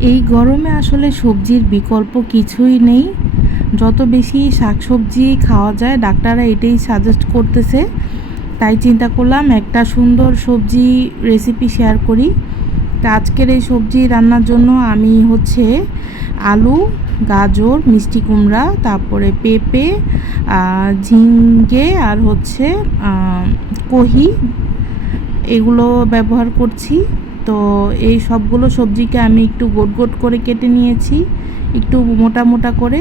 এই গরমে আসলে সবজির বিকল্প কিছুই নেই। যত বেশি শাকসবজি খাওয়া যায়, ডাক্তাররা এটাই সাজেস্ট করতেছে। তাই চিন্তা করলাম একটা সুন্দর সবজি রেসিপি শেয়ার করি। তা আজকের এই সবজি রান্নার জন্য আমি হচ্ছে আলু, গাজর, মিষ্টি কুমড়া, তারপরে পেঁপে ঝিঙ্গে আর হচ্ছে কহি। এগুলো ব্যবহার করছি। তো এই সবগুলো সবজিকে আমি একটু গোট গোট করে কেটে নিয়েছি, একটু মোটা মোটা করে।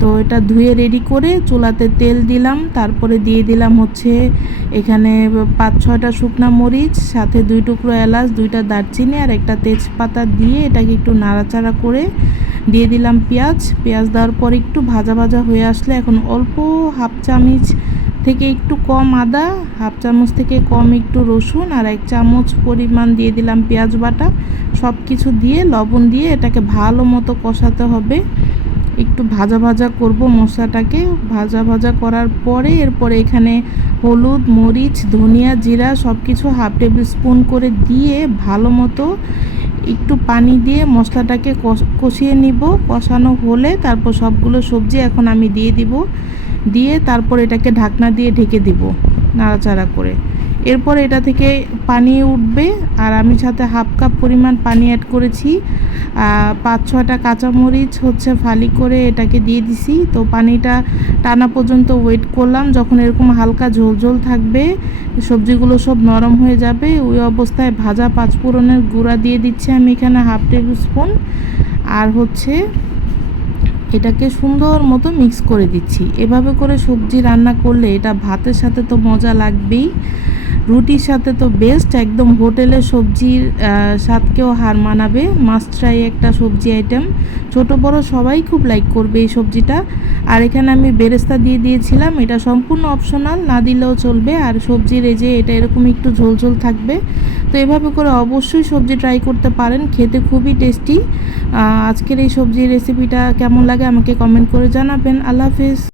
তো এটা ধুয়ে রেডি করে চুলাতে তেল দিলাম, তারপরে দিয়ে দিলাম হচ্ছে এখানে পাঁচ ছয়টা শুকনা মরিচ, সাথে দুই টুকরো এলাচ, দুইটা দারচিনি আর একটা তেজপাতা দিয়ে এটাকে একটু নাড়াচাড়া করে দিয়ে দিলাম পেঁয়াজ। পেঁয়াজ দেওয়ার পর একটু ভাজা ভাজা হয়ে আসলে এখন অল্প হাফ চামচ থেকে একটু কম আদা, হাফ চামচ থেকে কম একটু রসুন আর এক চামচ পরিমাণ দিয়ে দিলাম পেঁয়াজ বাটা। সব কিছু দিয়ে লবণ দিয়ে এটাকে ভালো মতো কষাতে হবে। একটু ভাজা ভাজা করব মশলাটাকে। ভাজা ভাজা করার পরে এরপরে এখানে হলুদ, মরিচ, ধনিয়া, জিরা সব কিছু হাফ টেবিল স্পুন করে দিয়ে ভালো মতো একটু পানি দিয়ে মশলাটাকে কষ- কষিয়ে নিব। কষানো হলে তারপর সবগুলো সবজি এখন আমি দিয়ে দিব। দিয়ে তারপর এটাকে ঢাকনা দিয়ে ঢেকে দিব নাড়াচাড়া করে। এরপর এটা থেকে পানি উঠবে আর আমি সাথে হাফ কাপ পরিমাণ পানি অ্যাড করেছি। পাঁচ ছটা কাঁচামরিচ হচ্ছে ফালি করে এটাকে দিয়ে দিছি। তো পানিটা টানা পর্যন্ত ওয়েট করলাম। যখন এরকম হালকা ঝোল ঝোল থাকবে, সবজিগুলো সব নরম হয়ে যাবে, ওই অবস্থায় ভাজা পাঁচ পাঁচফোড়নের গুঁড়া দিয়ে দিচ্ছি আমি এখানে হাফ টেবিল স্পুন। আর হচ্ছে এটাকে সুন্দর মতো মিক্স করে দিচ্ছি। এভাবে করে সবজি রান্না করলে এটা ভাতের সাথে তো মজা লাগবেই। রুটির সাথে তো বেস্ট একদম হোটেলের সবজির স্বাদকেও হার মানাবে। মাস্ট ট্রাই একটা সবজি আইটেম ছোট বড় সবাই খুব লাইক করবে এই সবজিটা। আর এখানে আমি বেরেস্তা দিয়ে দিয়েছিলাম। এটা সম্পূর্ণ অপশনাল না দিলেও চলবে। আর সবজির এই যে এটা এরকম একটু ঝোলঝোল ঝোল থাকবে। তো এভাবে করে অবশ্যই সবজি ট্রাই করতে পারেন। খেতে খুবই টেস্টি আজকের এই সবজির রেসিপিটা কেমন লাগে আমাকে কমেন্ট করে জানাবেন। আল্লাহ হাফিজ।